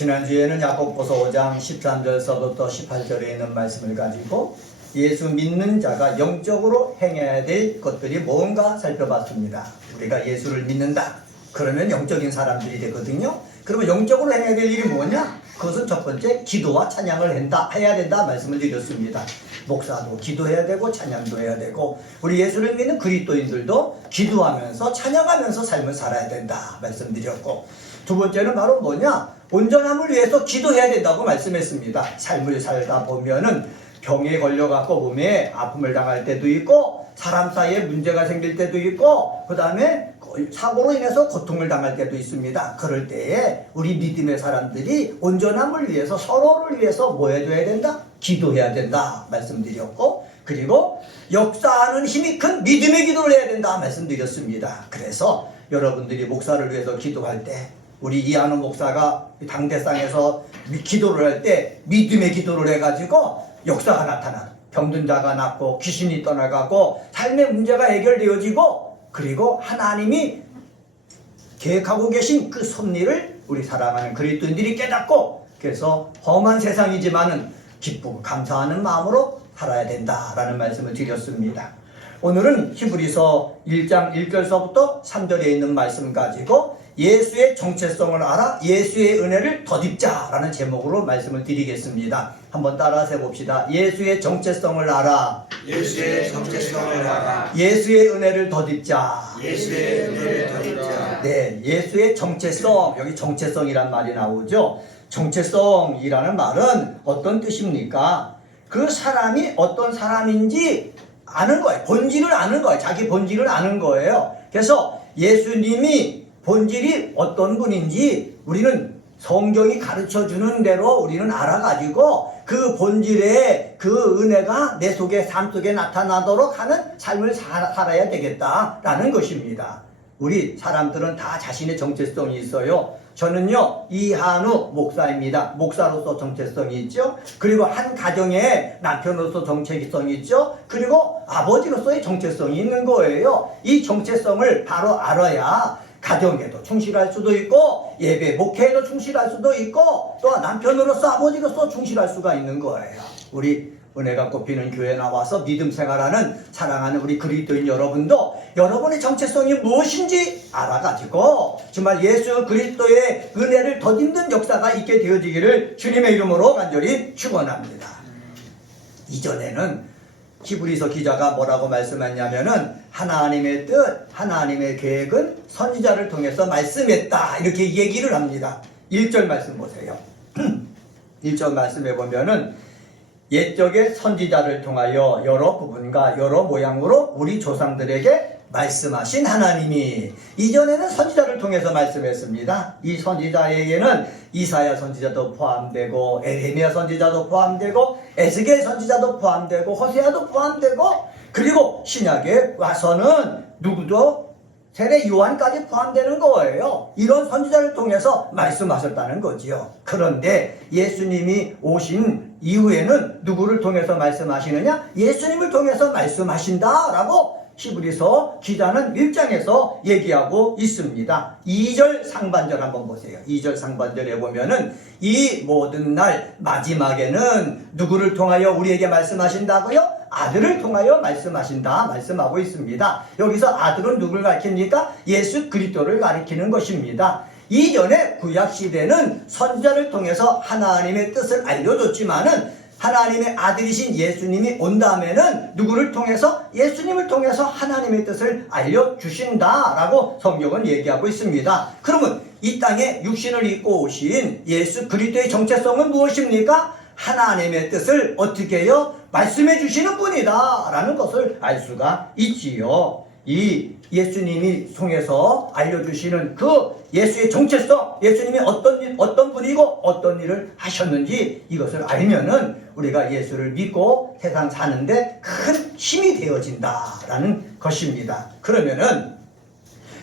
지난주에는 야고보서 5장 13절서부터 18절에 있는 말씀을 가지고 예수 믿는 자가 영적으로 행해야 될 것들이 뭔가 살펴봤습니다. 우리가 예수를 믿는다. 그러면 영적인 사람들이 되거든요. 그러면 영적으로 행해야 될 일이 뭐냐? 그것은 첫 번째 기도와 찬양을 해야 된다 말씀을 드렸습니다. 목사도 기도해야 되고 찬양도 해야 되고 우리 예수를 믿는 그리스도인들도 기도하면서 찬양하면서 삶을 살아야 된다 말씀드렸고, 두 번째는 바로 뭐냐? 온전함을 위해서 기도해야 된다고 말씀했습니다. 삶을 살다 보면은 병에 걸려갖고 몸에 아픔을 당할 때도 있고 사람 사이에 문제가 생길 때도 있고 그 다음에 사고로 인해서 고통을 당할 때도 있습니다. 그럴 때에 우리 믿음의 사람들이 온전함을 위해서 서로를 위해서 뭐 해줘야 된다? 기도해야 된다 말씀드렸고, 그리고 역사하는 힘이 큰 믿음의 기도를 해야 된다 말씀드렸습니다. 그래서 여러분들이 목사를 위해서 기도할 때 우리 이한우 목사가 당대상에서 기도를 할 때 믿음의 기도를 해가지고 역사가 나타나 병든 자가 낫고 귀신이 떠나가고 삶의 문제가 해결되어지고 그리고 하나님이 계획하고 계신 그 섭리를 우리 사랑하는 그리스도인들이 깨닫고 그래서 험한 세상이지만은 기쁘고 감사하는 마음으로 살아야 된다라는 말씀을 드렸습니다. 오늘은 히브리서 1장 1절서부터 3절에 있는 말씀 가지고 예수의 정체성을 알아 예수의 은혜를 덧입자라는 제목으로 말씀을 드리겠습니다. 한번 따라서 해봅시다. 예수의 정체성을 알아 예수의 정체성을 알아 예수의 은혜를 덧입자. 예수의 은혜를 덧입자. 네, 예수의 정체성, 여기 정체성이란 말이 나오죠. 정체성이라는 말은 어떤 뜻입니까? 그 사람이 어떤 사람인지 아는 거예요. 본질을 아는 거예요. 자기 본질을 아는 거예요. 그래서 예수님이 본질이 어떤 분인지 우리는 성경이 가르쳐주는 대로 우리는 알아가지고 그 본질의 그 은혜가 내 속에 삶 속에 나타나도록 하는 삶을 살아야 되겠다라는 것입니다. 우리 사람들은 다 자신의 정체성이 있어요. 저는요 이한우 목사입니다. 목사로서 정체성이 있죠. 그리고 한 가정의 남편으로서 정체성이 있죠. 그리고 아버지로서의 정체성이 있는 거예요. 이 정체성을 바로 알아야 가정에도 충실할 수도 있고 예배 목회에도 충실할 수도 있고 또 남편으로서 아버지로서 충실할 수가 있는 거예요. 우리 은혜가 꼽히는 교회에 나와서 믿음 생활하는 사랑하는 우리 그리스도인 여러분도 여러분의 정체성이 무엇인지 알아가지고 정말 예수 그리스도의 은혜를 덧입는 역사가 있게 되어지기를 주님의 이름으로 간절히 축원합니다. 이전에는 히브리서 기자가 뭐라고 말씀했냐면은 하나님의 뜻, 하나님의 계획은 선지자를 통해서 말씀했다 이렇게 얘기를 합니다. 1절 말씀 보세요. 1절 말씀해 보면은 옛적의 선지자를 통하여 여러 부분과 여러 모양으로 우리 조상들에게 말씀하신 하나님이, 이전에는 선지자를 통해서 말씀했습니다. 이 선지자에게는 이사야 선지자도 포함되고 에레미야 선지자도 포함되고 에스겔 선지자도 포함되고 호세아도 포함되고 그리고 신약에 와서는 누구도 세례 요한까지 포함되는 거예요. 이런 선지자를 통해서 말씀하셨다는 거지요. 그런데 예수님이 오신 이후에는 누구를 통해서 말씀하시느냐? 예수님을 통해서 말씀하신다라고 히브리서 기자는 1장에서 얘기하고 있습니다. 2절 상반절 한번 보세요. 2절 상반절에 보면은 이 모든 날 마지막에는 누구를 통하여 우리에게 말씀하신다고요? 아들을 통하여 말씀하신다 말씀하고 있습니다. 여기서 아들은 누굴 가리킵니까? 예수 그리스도를 가리키는 것입니다. 이전에 구약시대는 선지자를 통해서 하나님의 뜻을 알려줬지만은 하나님의 아들이신 예수님이 온 다음에는 누구를 통해서? 예수님을 통해서 하나님의 뜻을 알려주신다라고 성경은 얘기하고 있습니다. 그러면 이 땅에 육신을 입고 오신 예수 그리스도의 정체성은 무엇입니까? 하나님의 뜻을 어떻게 해요? 말씀해 주시는 분이다 라는 것을 알 수가 있지요. 이 예수님이 통해서 알려주시는 그 예수의 정체성, 예수님이 어떤 분이고 어떤 일을 하셨는지 이것을 알면은 우리가 예수를 믿고 세상 사는데 큰 힘이 되어진다라는 것입니다. 그러면은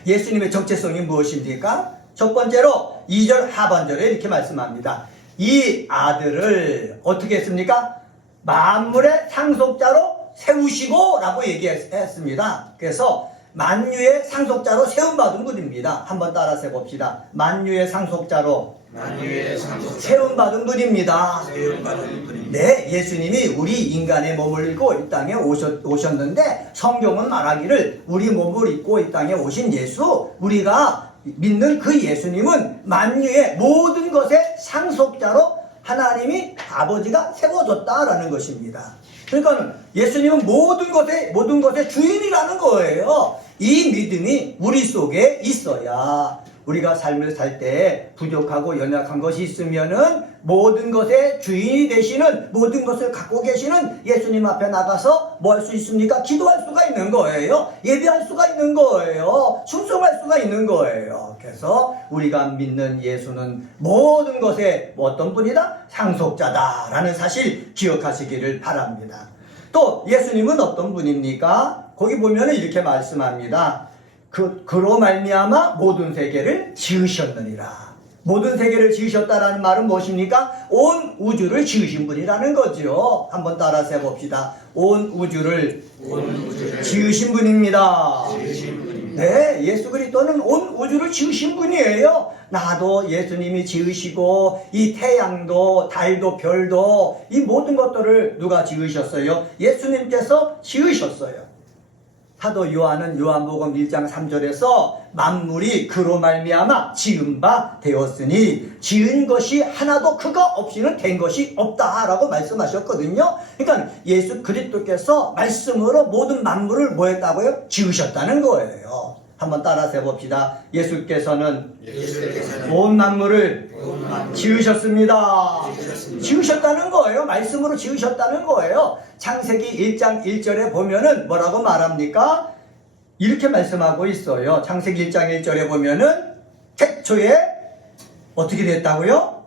예수님의 정체성이 무엇입니까? 첫 번째로 2절 하반절에 이렇게 말씀합니다. 이 아들을 어떻게 했습니까? 만물의 상속자로 세우시고 라고 얘기했습니다. 그래서 만유의 상속자로 세움받은 분입니다. 한번 따라서 해봅시다. 만유의 상속자로 만유의 상속 세움받은 분입니다. 세움받은 분입니다. 네, 예수님이 우리 인간의 몸을 입고 이 땅에 오셨는데 성경은 말하기를 우리 몸을 입고 이 땅에 오신 예수, 우리가 믿는 그 예수님은 만유의 모든 것의 상속자로 하나님이 아버지가 세워줬다라는 것입니다. 그러니까 예수님은 모든 것의 주인이라는 거예요. 이 믿음이 우리 속에 있어야 우리가 삶을 살 때 부족하고 연약한 것이 있으면은 모든 것의 주인이 되시는, 모든 것을 갖고 계시는 예수님 앞에 나가서 뭐 할 수 있습니까? 기도할 수가 있는 거예요. 예배할 수가 있는 거예요. 충성할 수가 있는 거예요. 그래서 우리가 믿는 예수는 모든 것의 어떤 분이다? 상속자다라는 사실 기억하시기를 바랍니다. 또 예수님은 어떤 분입니까? 거기 보면은 이렇게 말씀합니다. 그로 말미암아 모든 세계를 지으셨느니라. 모든 세계를 지으셨다라는 말은 무엇입니까? 온 우주를 지으신 분이라는 거죠. 한번 따라서 해봅시다. 온 우주를 지으신 분입니다. 네, 예수 그리스도는 온 우주를 지으신 분이에요. 나도 예수님이 지으시고 이 태양도 달도 별도 이 모든 것들을 누가 지으셨어요? 예수님께서 지으셨어요. 사도 요한은 요한복음 1장 3절에서 만물이 그로 말미암아 지은 바 되었으니 지은 것이 하나도 그가 없이는 된 것이 없다라고 말씀하셨거든요. 그러니까 예수 그리스도께서 말씀으로 모든 만물을 뭐 했다고요? 지으셨다는 거예요. 한번 따라서 해봅시다. 예수께서는 온 만물을 지으셨습니다. 지으셨다는 거예요. 말씀으로 지으셨다는 거예요. 창세기 1장 1절에 보면은 뭐라고 말합니까? 이렇게 말씀하고 있어요. 창세기 1장 1절에 보면은 태초에 어떻게 됐다고요?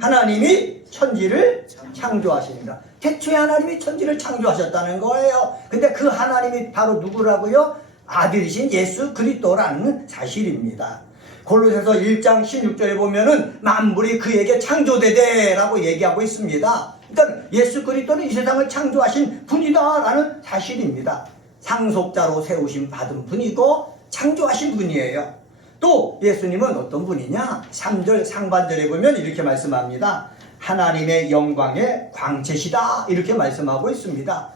하나님이 천지를 창조하십니다. 태초에 하나님이 천지를 창조하셨다는 거예요. 근데 그 하나님이 바로 누구라고요? 아들이신 예수 그리스도라는 사실입니다. 골로새서 1장 16절에 보면은 만물이 그에게 창조되되라고 얘기하고 있습니다. 그러니까 예수 그리스도는 이 세상을 창조하신 분이다라는 사실입니다. 상속자로 세우심 받은 분이고 창조하신 분이에요. 또 예수님은 어떤 분이냐? 3절 상반절에 보면 이렇게 말씀합니다. 하나님의 영광의 광채시다 이렇게 말씀하고 있습니다.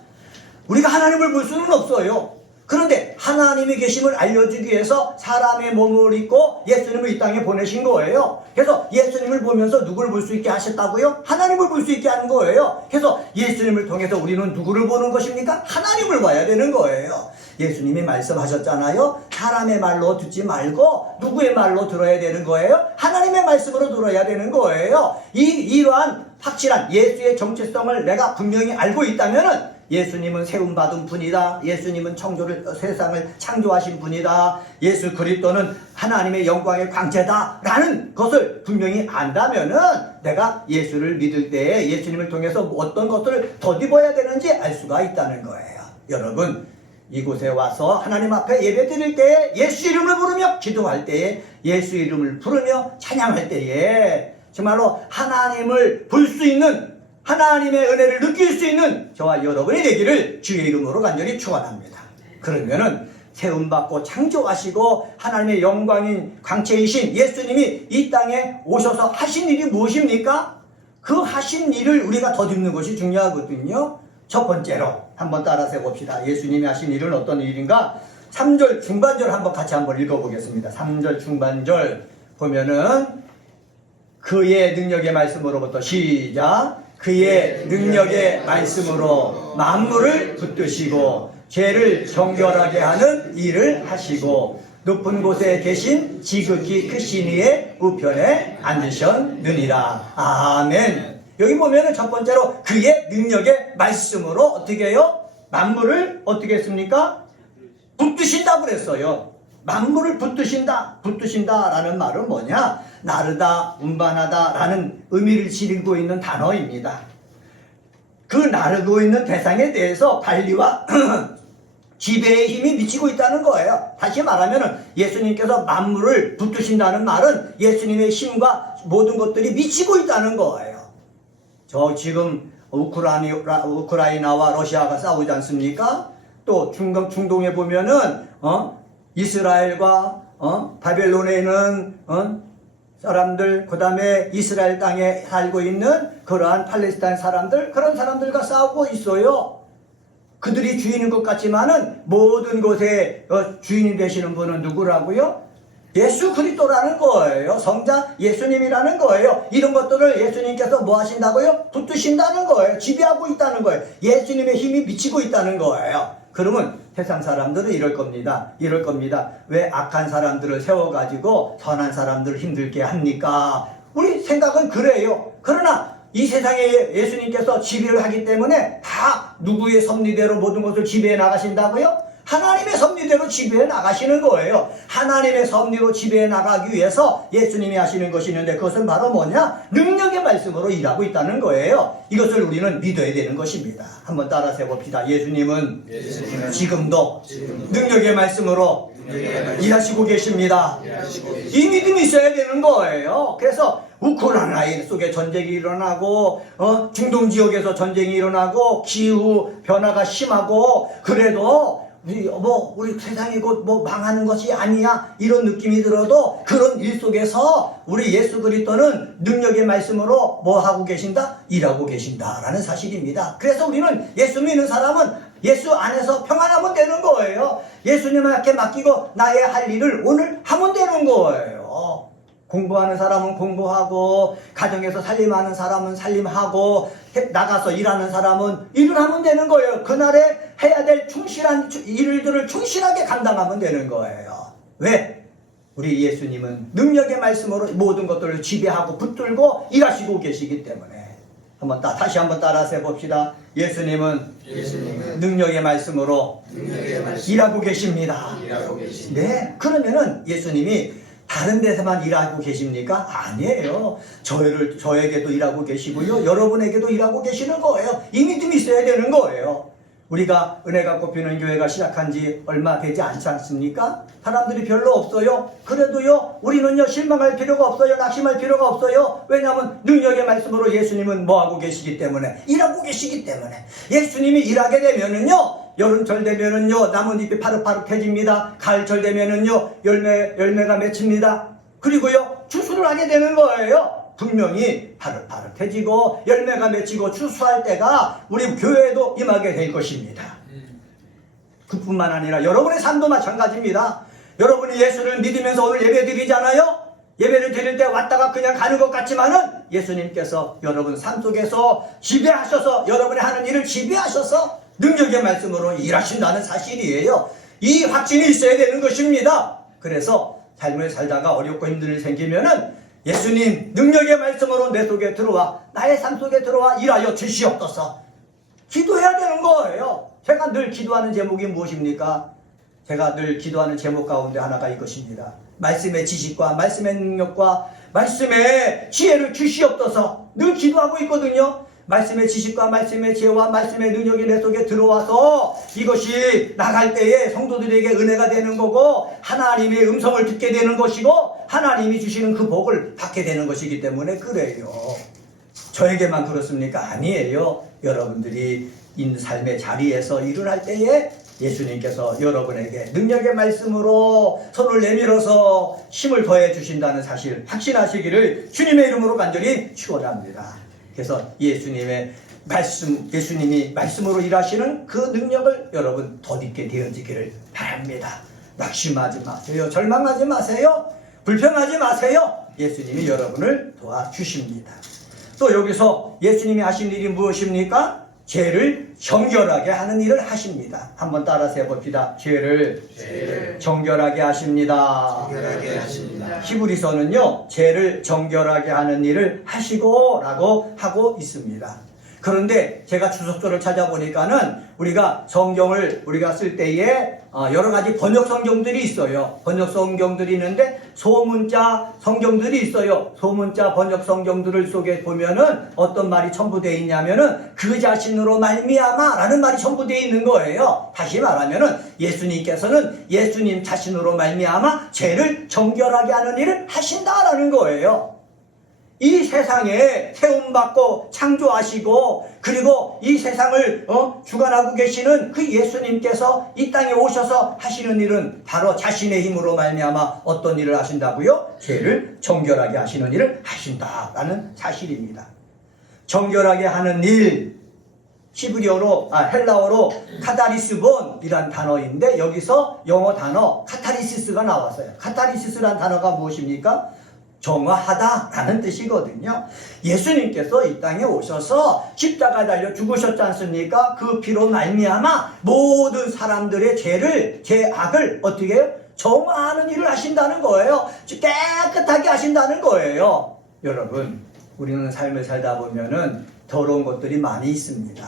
우리가 하나님을 볼 수는 없어요. 그런데 하나님의 계심을 알려주기 위해서 사람의 몸을 입고 예수님을 이 땅에 보내신 거예요. 그래서 예수님을 보면서 누구를 볼 수 있게 하셨다고요? 하나님을 볼 수 있게 하는 거예요. 그래서 예수님을 통해서 우리는 누구를 보는 것입니까? 하나님을 봐야 되는 거예요. 예수님이 말씀하셨잖아요. 사람의 말로 듣지 말고 누구의 말로 들어야 되는 거예요? 하나님의 말씀으로 들어야 되는 거예요. 이러한 확실한 예수의 정체성을 내가 분명히 알고 있다면은 예수님은 세움받은 분이다. 예수님은 세상을 창조하신 분이다. 예수 그리스도는 하나님의 영광의 광채다. 라는 것을 분명히 안다면은 내가 예수를 믿을 때에 예수님을 통해서 어떤 것을 덧입어야 되는지 알 수가 있다는 거예요. 여러분, 이곳에 와서 하나님 앞에 예배 드릴 때에 예수 이름을 부르며 기도할 때에 예수 이름을 부르며 찬양할 때에 정말로 하나님을 볼 수 있는 하나님의 은혜를 느낄 수 있는 저와 여러분이 되기를 주의 이름으로 간절히 축원합니다. 그러면은 세움받고 창조하시고 하나님의 영광인 광채이신 예수님이 이 땅에 오셔서 하신 일이 무엇입니까? 그 하신 일을 우리가 덧입는 것이 중요하거든요. 첫 번째로 한번 따라서 해봅시다. 예수님이 하신 일은 어떤 일인가? 3절 중반절 같이 한번 읽어보겠습니다. 3절 중반절 보면은 그의 능력의 말씀으로부터 시작. 그의 능력의 말씀으로 만물을 붙드시고 죄를 정결하게 하는 일을 하시고 높은 곳에 계신 지극히 크신 이의 우편에 앉으셨느니라. 아멘. 여기 보면은 첫 번째로 그의 능력의 말씀으로 어떻게 해요? 만물을 어떻게 했습니까? 붙드신다고 그랬어요. 만물을 붙드신다라는 말은 뭐냐? 나르다, 운반하다라는 의미를 지니고 있는 단어입니다. 그 나르고 있는 대상에 대해서 관리와 지배의 힘이 미치고 있다는 거예요. 다시 말하면 예수님께서 만물을 붙드신다는 말은 예수님의 힘과 모든 것들이 미치고 있다는 거예요. 저 지금 우크라이나와 러시아가 싸우지 않습니까? 또 중동에 보면은 이스라엘과 바벨론에 있는 사람들, 그 다음에 이스라엘 땅에 살고 있는 그러한 팔레스타인 사람들, 그런 사람들과 싸우고 있어요. 그들이 주인인 것 같지만은 모든 곳에 주인이 되시는 분은 누구라고요? 예수 그리스도라는 거예요. 성자 예수님이라는 거예요. 이런 것들을 예수님께서 뭐 하신다고요? 붙드신다는 거예요. 지배하고 있다는 거예요. 예수님의 힘이 미치고 있다는 거예요. 그러면 세상 사람들은 이럴 겁니다. 이럴 겁니다. 왜 악한 사람들을 세워가지고 선한 사람들을 힘들게 합니까? 우리 생각은 그래요. 그러나 이 세상에 예수님께서 지배를 하기 때문에 다 누구의 섭리대로 모든 것을 지배해 나가신다고요? 하나님의 섭리대로 지배해 나가시는 거예요. 하나님의 섭리로 지배해 나가기 위해서 예수님이 하시는 것이 있는데 그것은 바로 뭐냐? 능력의 말씀으로 일하고 있다는 거예요. 이것을 우리는 믿어야 되는 것입니다. 한번 따라서 해봅시다. 예수님은 지금도 능력의 말씀으로 일하시고 계십니다. 이 믿음이 있어야 되는 거예요. 그래서 우크라이나 속에 전쟁이 일어나고 중동 지역에서 전쟁이 일어나고 기후 변화가 심하고 그래도 우리 세상이 곧 망하는 것이 아니야 이런 느낌이 들어도 그런 일 속에서 우리 예수 그리스도는 능력의 말씀으로 뭐 하고 계신다? 일하고 계신다라는 사실입니다. 그래서 우리는 예수 믿는 사람은 예수 안에서 평안하면 되는 거예요. 예수님한테 맡기고 나의 할 일을 오늘 하면 되는 거예요. 공부하는 사람은 공부하고 가정에서 살림하는 사람은 살림하고 나가서 일하는 사람은 일을 하면 되는 거예요. 그날에 해야 될 충실한 일들을 충실하게 감당하면 되는 거예요. 왜? 우리 예수님은 능력의 말씀으로 모든 것들을 지배하고 붙들고 일하시고 계시기 때문에 다시 한번 따라서 해봅시다. 예수님은 능력의 말씀으로 일하고 계십니다. 네, 그러면은 예수님이 다른 데서만 일하고 계십니까? 아니에요. 저에게도 일하고 계시고요. 여러분에게도 일하고 계시는 거예요. 이 믿음이 있어야 되는 거예요. 우리가 은혜가 꽃피는 교회가 시작한 지 얼마 되지 않지 않습니까? 사람들이 별로 없어요. 그래도요, 우리는요, 실망할 필요가 없어요. 낙심할 필요가 없어요. 왜냐하면 능력의 말씀으로 예수님은 뭐하고 계시기 때문에, 일하고 계시기 때문에. 예수님이 일하게 되면은요, 여름철 되면은요, 나뭇잎이 파릇파릇해집니다. 가을철 되면은요, 열매가 맺힙니다. 그리고요, 추수를 하게 되는 거예요. 분명히 파릇파릇해지고 열매가 맺히고 추수할 때가 우리 교회에도 임하게 될 것입니다. 그뿐만 아니라 여러분의 삶도 마찬가지입니다. 여러분이 예수를 믿으면서 오늘 예배 드리잖아요. 예배를 드릴 때 왔다가 그냥 가는 것 같지만은 예수님께서 여러분 삶 속에서 지배하셔서 여러분의 하는 일을 지배하셔서 능력의 말씀으로 일하신다는 사실이에요. 이 확신이 있어야 되는 것입니다. 그래서 삶을 살다가 어렵고 힘든 일이 생기면은 예수님 능력의 말씀으로 내 속에 들어와 나의 삶 속에 들어와 일하여 주시옵소서. 기도해야 되는 거예요. 제가 늘 기도하는 제목이 무엇입니까? 제가 늘 기도하는 제목 가운데 하나가 이것입니다. 말씀의 지식과 말씀의 능력과 말씀의 지혜를 주시옵소서. 늘 기도하고 있거든요. 말씀의 지식과 말씀의 지혜와 말씀의 능력이 내 속에 들어와서 이것이 나갈 때에 성도들에게 은혜가 되는 거고 하나님의 음성을 듣게 되는 것이고 하나님이 주시는 그 복을 받게 되는 것이기 때문에 그래요. 저에게만 그렇습니까? 아니에요. 여러분들이 인 삶의 자리에서 일을 할 때에 예수님께서 여러분에게 능력의 말씀으로 손을 내밀어서 힘을 더해 주신다는 사실 확신하시기를 주님의 이름으로 간절히 축원합니다. 그래서 예수님이 말씀으로 일하시는 그 능력을 여러분 덧입게 되어지기를 바랍니다. 낙심하지 마세요. 절망하지 마세요. 불평하지 마세요. 예수님이 여러분을 도와주십니다. 또 여기서 예수님이 하신 일이 무엇입니까? 죄를 정결하게 하는 일을 하십니다. 한번 따라서 해봅시다. 죄를 정결하게 하십니다. 히브리서는요, 죄를 정결하게 하는 일을 하시고 라고 하고 있습니다. 그런데 제가 주석서를 찾아보니까는 우리가 성경을 우리가 쓸 때에 여러 가지 번역 성경들이 있어요. 번역 성경들이 있는데 소문자 성경들이 있어요. 소문자 번역 성경들을 속에 보면은 어떤 말이 첨부되어 있냐면은 그 자신으로 말미암아 라는 말이 첨부되어 있는 거예요. 다시 말하면은 예수님께서는 예수님 자신으로 말미암아 죄를 정결하게 하는 일을 하신다라는 거예요. 이 세상에 세움받고 창조하시고 그리고 이 세상을 주관하고 계시는 그 예수님께서 이 땅에 오셔서 하시는 일은 바로 자신의 힘으로 말미암아 어떤 일을 하신다고요? 죄를 정결하게 하시는 일을 하신다라는 사실입니다. 정결하게 하는 일, 헬라어로 카타리스본이란 단어인데 여기서 영어 단어 카타리시스가 나왔어요. 카타리시스란 단어가 무엇입니까? 정화하다라는 뜻이거든요. 예수님께서 이 땅에 오셔서 십자가 달려 죽으셨지 않습니까? 그 피로 말미암아 모든 사람들의 죄악을 어떻게 해요? 정화하는 일을 하신다는 거예요. 깨끗하게 하신다는 거예요. 여러분, 우리는 삶을 살다 보면은 더러운 것들이 많이 있습니다.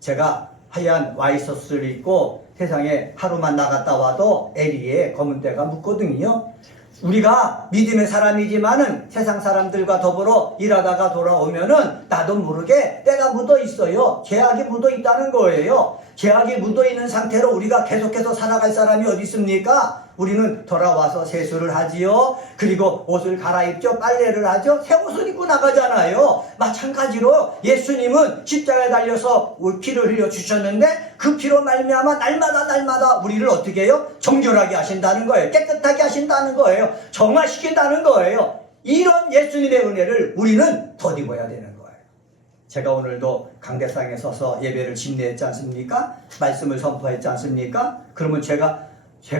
제가 하얀 와이셔츠를 입고 세상에 하루만 나갔다 와도 에리에 검은 때가 묻거든요. 우리가 믿음의 사람이지만은 세상 사람들과 더불어 일하다가 돌아오면은 나도 모르게 때가 묻어 있어요. 죄악이 묻어 있다는 거예요. 죄악이 묻어 있는 상태로 우리가 계속해서 살아갈 사람이 어디 있습니까? 우리는 돌아와서 세수를 하지요. 그리고 옷을 갈아입죠. 빨래를 하죠. 새 옷을 입고 나가잖아요. 마찬가지로 예수님은 십자가에 달려서 피를 흘려 주셨는데 그 피로 말미암아 날마다 우리를 어떻게 해요? 정결하게 하신다는 거예요. 깨끗하게 하신다는 거예요. 정화시킨다는 거예요. 이런 예수님의 은혜를 우리는 덧입어야 되는 거예요. 제가 오늘도 강대상에 서서 예배를 집례했지 않습니까? 말씀을 선포했지 않습니까? 그러면 죄가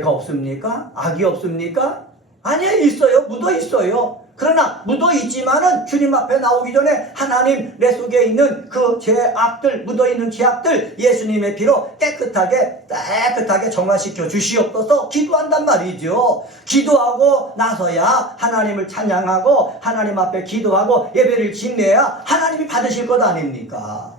없습니까? 악이 없습니까? 아니에요, 있어요. 묻어 있어요. 그러나 묻어 있지만은 주님 앞에 나오기 전에 하나님 내 속에 있는 그 죄악들, 묻어 있는 죄악들 예수님의 피로 깨끗하게 정화시켜 주시옵소서 기도한단 말이죠. 기도하고 나서야 하나님을 찬양하고 하나님 앞에 기도하고 예배를 집례해야 하나님이 받으실 것 아닙니까?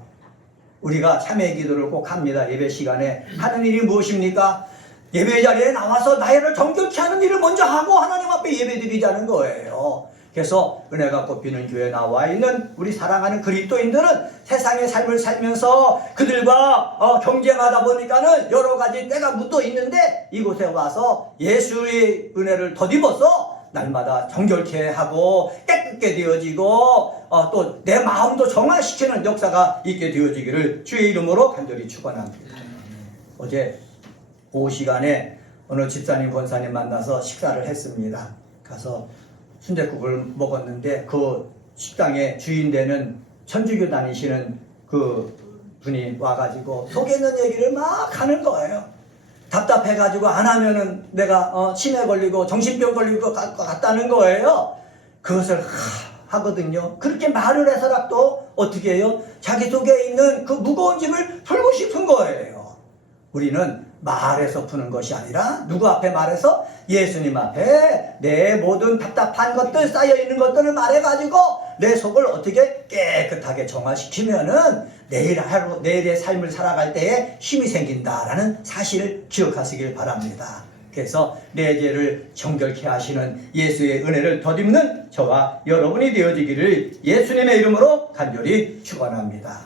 우리가 참회 기도를 꼭 합니다. 예배 시간에 하는 일이 무엇입니까? 예배 자리에 나와서 나를 정결케 하는 일을 먼저 하고 하나님 앞에 예배 드리자는 거예요. 그래서 은혜가 꽃피는 교회에 나와 있는 우리 사랑하는 그리스도인들은 세상의 삶을 살면서 그들과 경쟁하다 보니까는 여러 가지 때가 묻어 있는데 이곳에 와서 예수의 은혜를 덧입어서 날마다 정결케 하고 깨끗게 되어지고 또 내 마음도 정화시키는 역사가 있게 되어지기를 주의 이름으로 간절히 축원합니다. 어제 오후 시간에 어느 집사님 권사님 만나서 식사를 했습니다. 가서 순댓국을 먹었는데 그 식당의 주인 되는 천주교 다니시는 그 분이 와가지고 속에 있는 얘기를 막 하는 거예요. 답답해가지고 안 하면은 내가 치매 걸리고 정신병 걸릴 것 같다는 거예요. 그것을 하거든요. 그렇게 말을 해서라도 어떻게 해요? 자기 속에 있는 그 무거운 짐을 풀고 싶은 거예요. 우리는 말해서 푸는 것이 아니라 누구 앞에 말해서? 예수님 앞에 내 모든 답답한 것들 쌓여있는 것들을 말해가지고 내 속을 어떻게 깨끗하게 정화시키면은 내일의 삶을 살아갈 때에 힘이 생긴다라는 사실을 기억하시길 바랍니다. 그래서 내 죄를 정결케 하시는 예수의 은혜를 덧입는 저와 여러분이 되어지기를 예수님의 이름으로 간절히 축원합니다.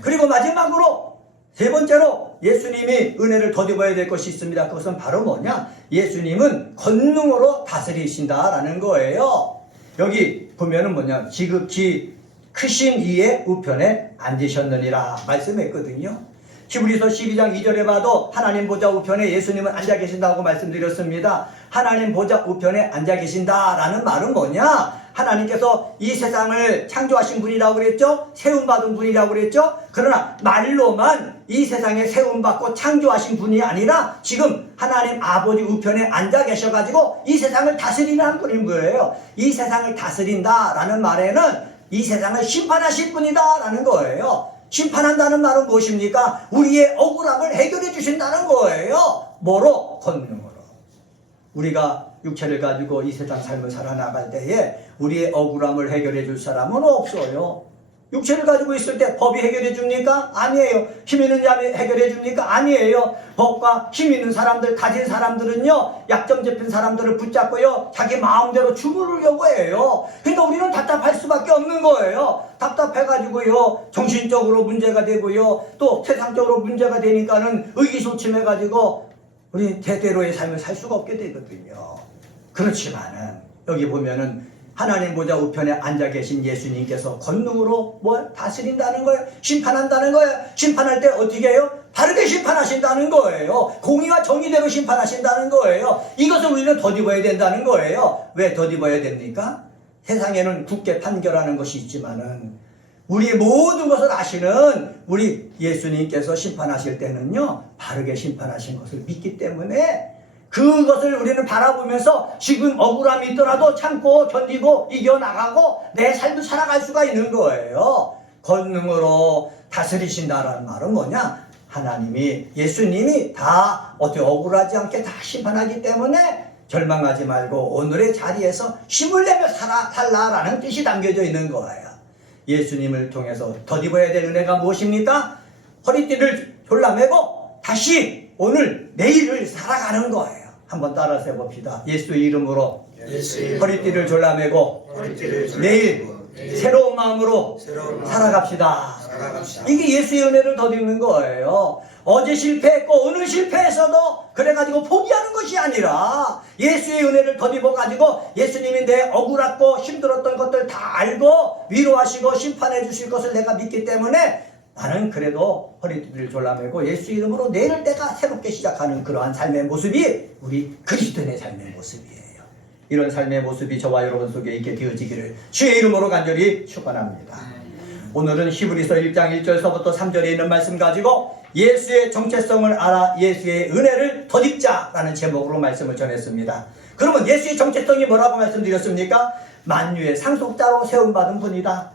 그리고 마지막으로 세 번째로 예수님이 은혜를 덧입어야 될 것이 있습니다. 그것은 바로 뭐냐? 예수님은 권능으로 다스리신다라는 거예요. 여기 보면은 뭐냐? 지극히 크신 이의 우편에 앉으셨느니라 말씀했거든요. 히브리서 12장 2절에 봐도 하나님 보좌 우편에 예수님은 앉아 계신다고 말씀드렸습니다. 하나님 보좌 우편에 앉아 계신다라는 말은 뭐냐? 하나님께서 이 세상을 창조하신 분이라고 그랬죠? 세움받은 분이라고 그랬죠? 그러나 말로만 이 세상에 세움받고 창조하신 분이 아니라 지금 하나님 아버지 우편에 앉아 계셔가지고 이 세상을 다스리는 분인 거예요. 이 세상을 다스린다라는 말에는 이 세상을 심판하실 분이다라는 거예요. 심판한다는 말은 무엇입니까? 우리의 억울함을 해결해 주신다는 거예요. 뭐로? 권능으로. 우리가 육체를 가지고 이 세상 삶을 살아나갈 때에 우리의 억울함을 해결해 줄 사람은 없어요. 육체를 가지고 있을 때 법이 해결해 줍니까? 아니에요. 힘 있는 자이 해결해 줍니까? 아니에요. 법과 힘 있는 사람들, 가진 사람들은요, 약점 잡힌 사람들을 붙잡고요, 자기 마음대로 주무르려고 해요. 그러니까 우리는 답답할 수밖에 없는 거예요. 답답해가지고요, 정신적으로 문제가 되고요, 또 세상적으로 문제가 되니까는 의기소침해가지고 우리 대대로의 삶을 살 수가 없게 되거든요. 그렇지만은 여기 보면은 하나님 보좌 우편에 앉아 계신 예수님께서 권능으로 뭘 다스린다는 거예요. 심판한다는 거예요. 심판할 때 어떻게 해요? 바르게 심판하신다는 거예요. 공의와 정의대로 심판하신다는 거예요. 이것을 우리는 덧입어야 된다는 거예요. 왜 덧입어야 됩니까? 세상에는 굳게 판결하는 것이 있지만은 우리 모든 것을 아시는 우리 예수님께서 심판하실 때는요, 바르게 심판하신 것을 믿기 때문에 그것을 우리는 바라보면서 지금 억울함이 있더라도 참고 견디고 이겨나가고 내 삶을 살아갈 수가 있는 거예요. 권능으로 다스리신다라는 말은 뭐냐? 하나님이, 예수님이 다 어떻게 억울하지 않게 다 심판하기 때문에 절망하지 말고 오늘의 자리에서 힘을 내며 살라라는 뜻이 담겨져 있는 거예요. 예수님을 통해서 덧입어야 될 은혜가 무엇입니까? 허리띠를 졸라매고 다시 오늘 내일을 살아가는 거예요. 한번 따라서 해봅시다. 예수의 이름으로 허리띠를 졸라매고 내일 새로운 마음으로 살아갑시다. 이게 예수의 은혜를 덧입는 거예요. 어제 실패했고 오늘 실패해서도 그래가지고 포기하는 것이 아니라 예수의 은혜를 덧입어가지고 예수님이 내 억울했고 힘들었던 것들 다 알고 위로하시고 심판해 주실 것을 내가 믿기 때문에 나는 그래도 허리띠를 졸라매고 예수 이름으로 내일을 내가 새롭게 시작하는 그러한 삶의 모습이 우리 그리스도인의 삶의 모습이에요. 이런 삶의 모습이 저와 여러분 속에 있게 되어지기를 주의 이름으로 간절히 축원합니다. 오늘은 히브리서 1장 1절서부터 3절에 있는 말씀 가지고 예수의 정체성을 알아 예수의 은혜를 덧입자라는 제목으로 말씀을 전했습니다. 그러면 예수의 정체성이 뭐라고 말씀드렸습니까? 만유의 상속자로 세움받은 분이다.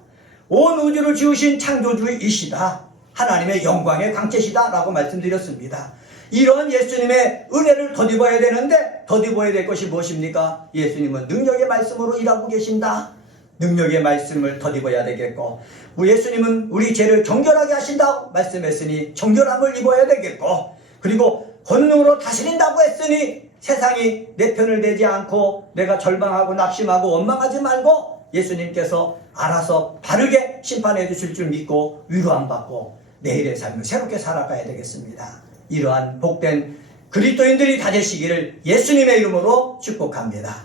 온 우주를 지으신 창조주이시다. 하나님의 영광의 광채시다 라고 말씀드렸습니다. 이런 예수님의 은혜를 덧입어야 되는데 덧입어야 될 것이 무엇입니까? 예수님은 능력의 말씀으로 일하고 계신다. 능력의 말씀을 덧입어야 되겠고, 예수님은 우리 죄를 정결하게 하신다고 말씀했으니 정결함을 입어야 되겠고, 그리고 권능으로 다스린다고 했으니 세상이 내 편을 대지 않고 내가 절망하고 낙심하고 원망하지 말고 예수님께서 알아서 바르게 심판해 주실 줄 믿고 위로함 받고 내일의 삶을 새롭게 살아가야 되겠습니다. 이러한 복된 그리스도인들이 다 되시기를 예수님의 이름으로 축복합니다.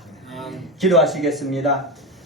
기도하시겠습니다.